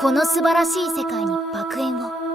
この素晴らしい世界に爆炎を。